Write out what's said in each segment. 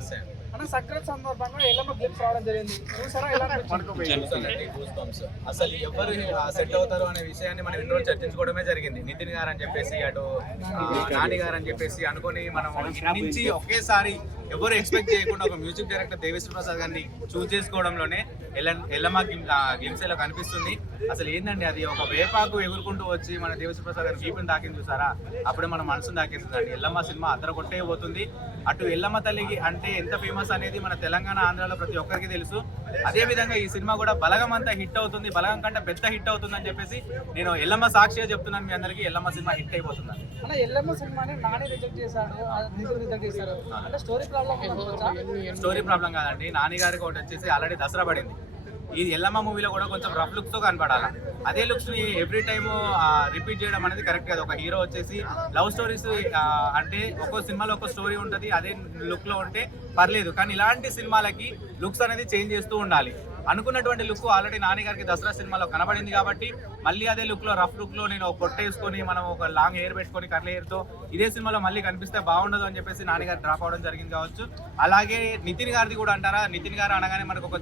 నమస్తే అంటే సంక్రాంతి సందర్భంగా ఎల్లమ్మ గేమ్స్ రావడం జరిగింది. చూసారా ఎలా చూసానండి గూస్ బంప్స్. అసలు ఎవరు సెట్ అవుతారు అనే విషయాన్ని మనం ఇన్ని రోజులు చర్చించుకోవడమే జరిగింది. నితిన్ గారు అని చెప్పేసి అటు నాని గారు అని చెప్పేసి అనుకుని మనం నుంచి ఒకేసారి ఎవరు ఎక్స్పెక్ట్ చేయకుండా ఒక మ్యూజిక్ డైరెక్టర్ దేవిశ్రీ ప్రసాద్ గారిని చూస్ చేసుకోవడంలోనే ఎల్లమ్మ గేమ్స్ ఇలా కనిపిస్తుంది. అసలు ఏంటండి అది ఒక వేపాకు ఎగురుకుంటూ వచ్చి మన దేవిశ్రీ ప్రసాద్ గారి వీపుని తాకింది చూసారా, అప్పుడే మన మనసును తాకేస్తుందండి. ఎల్లమ్మ సినిమా అద్దర కొట్టే పోతుంది. అటు ఎల్లమ్మ తల్లికి అంటే ఎంత ఫేమస్ అనేది మన తెలంగాణ ఆంధ్రాలో ప్రతి ఒక్కరికి తెలుసు. అదే విధంగా ఈ సినిమా కూడా బలగం అంతా హిట్ అవుతుంది, బలగం కంటే పెద్ద హిట్ అవుతుంది అని చెప్పేసి నేను ఎల్లమ్మ సాక్షిగా చెప్తున్నాను మీ అందరికీ. ఎల్లమ్మ సినిమా హిట్ అయిపోతుంది. అన్న ఎల్లమ్మ సినిమాని నాని రిజెక్ట్ చేశాడు, రిజెక్ట్ చేశారు అంటే స్టోరీ ప్రాబ్లం కాదండి. నాని గారికి ఒకటి వచ్చేసి ఆల్రెడీ దసరా పడింది. ఈ ఎల్లమ్మ మూవీలో కూడా కొంచెం రఫ్ లుక్స్ తో కనపడాలి. అదే లుక్స్ ని ఎవ్రీ టైమ్ రిపీట్ చేయడం అనేది కరెక్ట్ కాదు. ఒక హీరో వచ్చేసి లవ్ స్టోరీస్ అంటే ఒక్కో సినిమాలో ఒక స్టోరీ ఉంటుంది, అదే లుక్ లో ఉంటే పర్లేదు. కానీ ఇలాంటి సినిమాలకి లుక్స్ అనేది చేంజ్ చేస్తూ ఉండాలి. అనుకున్నటువంటి లుక్ ఆల్రెడీ నాని గారికి దసరా సినిమాలో కనబడింది కాబట్టి మళ్ళీ అదే లుక్ లో రఫ్ లుక్ లో నేను కొట్టేసుకొని మనం ఒక లాంగ్ హెయిర్ పెట్టుకొని కర్లీ హెయిర్ తో ఇదే సినిమాలో మళ్ళీ కనిపిస్తే బాగుండదు అని చెప్పేసి నాని గారు డ్రాప్ అవడం జరిగింది కావచ్చు. అలాగే నితిన్ గారిది కూడా అంటారా, నితిన్ గారు అనగానే మనకు ఒక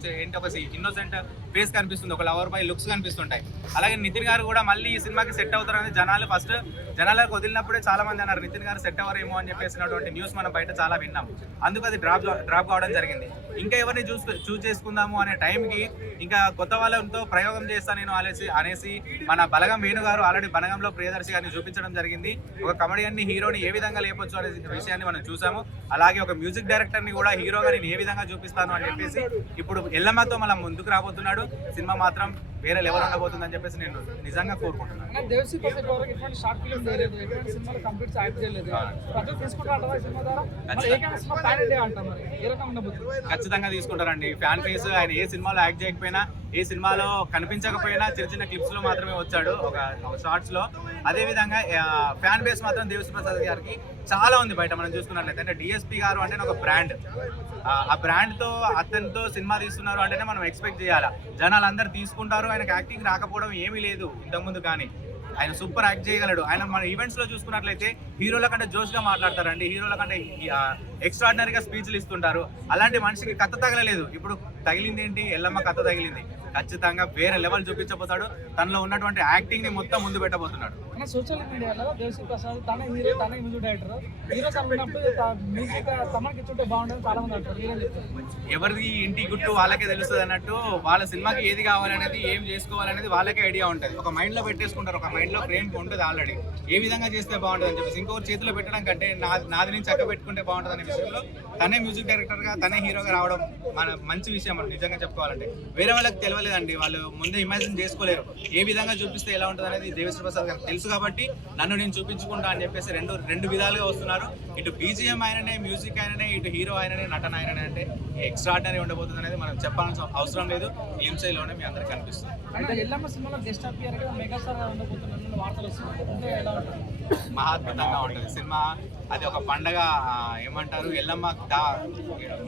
ఇన్నోసెంట్ ఫేస్ కనిపిస్తుంది, ఒక లవర్ బై లుక్స్ కనిపిస్తుంటాయి. అలాగే నితిన్ గారు కూడా మళ్ళీ ఈ సినిమాకి సెట్ అవుతారని జనాలకు వదిలినప్పుడే చాలా మంది అన్నారు నితిన్ గారు సెట్ అవ్వరేమో అని చెప్పేసినటువంటి న్యూస్ మనం బయట చాలా విన్నాం. అందుకు అది డ్రాప్ కావడం జరిగింది. ఇంకా ఎవరిని చూస్ చేసుకుందాము అనే టైంకి ఇంకా కొత్త వాళ్ళతో ప్రయోగం చేస్తా నేను అనేసి మన బలగం వేణు గారు ఆల్రెడీ బలగంలో ప్రియదర్శి గారిని చూపించడం జరిగింది. ఒక కమెడియన్ని హీరోని ఏ విధంగా లేపొచ్చు అనే విషయాన్ని మనం చూసాము. అలాగే ఒక మ్యూజిక్ డైరెక్టర్ ని కూడా హీరోగా నేను ఏ విధంగా చూపిస్తాను అని చెప్పేసి ఇప్పుడు ఎల్లమ్మతో మనం ముందుకు రాబోతున్నాడు. సినిమా మాత్రం వేరే లెవెల్ ఉండబోతుందని చెప్పేసి నేను నిజంగా కోరుకుంటున్నాను. ఖచ్చితంగా తీసుకుంటారండి. ఫ్యాన్ ఫేస్ ఆయన ఏ సినిమాలో యాక్ట్ చేయకపోయినా, ఏ సినిమాలో కనిపించకపోయినా చిన్న చిన్న క్లిప్స్ లో మాత్రమే వచ్చాడు ఒక షార్ట్స్ లో. అదే విధంగా ఫ్యాన్ బేస్ మాత్రం దేవిశ్రీ ప్రసాద్ గారికి చాలా ఉంది బయట మనం చూసుకున్నట్లయితే. అంటే డిఎస్పీ గారు అంటే ఒక బ్రాండ్, ఆ బ్రాండ్ తో అతనితో సినిమా తీస్తున్నారు అంటేనే మనం ఎక్స్పెక్ట్ చేయాలి. జనాలు అందరు తీసుకుంటారు. ఆయనకు యాక్టింగ్ రాకపోవడం ఏమీ లేదు ఇంతకుముందు, కానీ ఆయన సూపర్ యాక్ట్ చేయగలడు. ఆయన మన ఈవెంట్స్ లో చూసుకున్నట్లయితే హీరోల కంటే జోష్ గా మాట్లాడతారండి, హీరోల కంటే ఎక్స్ట్రాడినరీగా స్పీచ్లు ఇస్తుంటారు. అలాంటి మనిషికి కథ తగలలేదు. ఇప్పుడు తగిలింది ఏంటి, ఎల్లమ్మ కథ తగిలింది. ఖచ్చితంగా వేరే లెవెల్ చూపించబోతాడు. తనలో ఉన్నటువంటి యాక్టింగ్ ని మొత్తం ముందు పెట్టబోతున్నాడు. సోషల్ మీడియాలో దేవిశ్రీ ప్రసాద్ తన హీరో, తన మ్యూజిక్ డైరెక్టర్, హీరో తన ఉన్నప్పుడు మ్యూజిక్ తమకి ఇచ్చుంటే బాగుంటుంది చాలా మంది అంటారు. ఎవరిది ఇంటి గుట్టు వాళ్ళకే తెలుస్తుంది అన్నట్టు వాళ్ళ సినిమాకి ఏది కావాలనేది, ఏం చేసుకోవాలనేది వాళ్ళకే ఐడియా ఉంటుంది. ఒక మైండ్ లో పెట్టేసుకుంటారు, ఒక మైండ్ లో ఫ్రేమ్ ఉంటుంది ఆల్రెడీ. ఏ విధంగా చేస్తే బాగుంటుంది అని చెప్పేసి ఇంకొకరి చేతిలో పెట్టడం కంటే నాది నుంచి చక్క పెట్టుకుంటే బాగుంటుంది అనే విషయంలో తనే మ్యూజిక్ డైరెక్టర్ గా, తనే హీరోగా రావడం మన మంచి విషయం. మనం నిజంగా చెప్పుకోవాలంటే వేరే వాళ్ళకి తెలియలేదండి, వాళ్ళు ముందే ఇమాజిన్ చేసుకోలేరు ఏ విధంగా చూపిస్తే ఎలా ఉంటుంది అనేది. దేవిశ్రీ ప్రసాద్ గారికి తెలుసు కాబట్టి నన్ను నేను చూపించుకుంటా అని చెప్పేసి రెండు విధాలుగా వస్తున్నారు. ఇటు బీజిఎం ఆయననే, మ్యూజిక్ ఆయననే, ఇటు హీరో ఆయననే, నటన ఆయననే. అంటే ఎక్స్ట్రాడినరీ ఉండబోతుంది అనేది మనం చెప్పాల్సిన అవసరం లేదు. లోనే మీ అందరికి కనిపిస్తుంది. మహాద్భుతంగా ఉంటుంది సినిమా. అది ఒక పండగ ఏమంటారు, ఎల్లమ్మ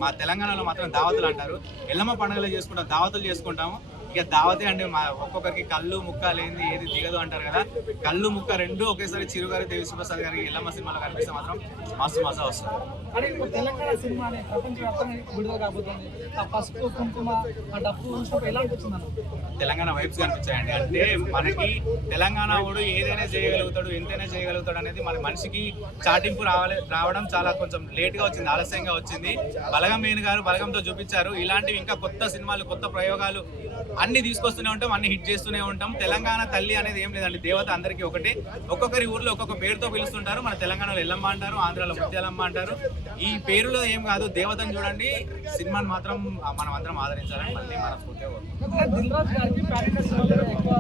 మా తెలంగాణలో మాత్రం దావతులు అంటారు. ఎల్లమ్మ పండుగలు చేసుకుంటాం, దావతులు చేసుకుంటాము. ఇక దావతే అండి. ఒక్కొక్కరికి కళ్ళు ముక్క లేని ఏది దిగదు అంటారు కదా, కళ్ళు ముక్క రెండు ఒకేసారి చిరుగారి దేవిశ్రీ ప్రసాద్ గారికి ఎల్లమ్మ సినిమాలో కనిపిస్తే మాత్రం మస్తు మజా వస్తుంది. తెలంగాణ సినిమా ప్రపంచవ్యాప్తంగా కాబోతుంది. ఆ పసుపు కుంకుమ, ఆ డబ్బు ఎలా అనిపిస్తుంది? తెలంగాణ వైబ్స్ కనిపించాయండి. అంటే మనకి తెలంగాణ వాడు ఏదైనా చేయగలుగుతాడు, ఎంతైనా చేయగలుగుతాడు అనేది మన మనిషికి చాటింపు రావడం చాలా కొంచెం లేట్ గా వచ్చింది, ఆలస్యంగా వచ్చింది. బలగం వేణు గారు బలగంతో చూపించారు. ఇలాంటివి ఇంకా కొత్త సినిమాలు, కొత్త ప్రయోగాలు అన్ని తీసుకొస్తూనే ఉంటాం, అన్ని హిట్ చేస్తూనే ఉంటాం. తెలంగాణ తల్లి అనేది ఏం లేదండి, దేవత అందరికీ ఒకటే. ఒక్కొక్కరి ఊర్లో ఒక్కొక్క పేరుతో పిలుస్తుంటారు. మన తెలంగాణలో ఎల్లమ్మ అంటారు, ఆంధ్రాలో ముత్యాలమ్మ అంటారు. ఈ పేరులో ఏం కాదు, దేవతను చూడండి. సినిమాని మాత్రం మనం అందరం ఆదరించాలని మళ్ళీ మన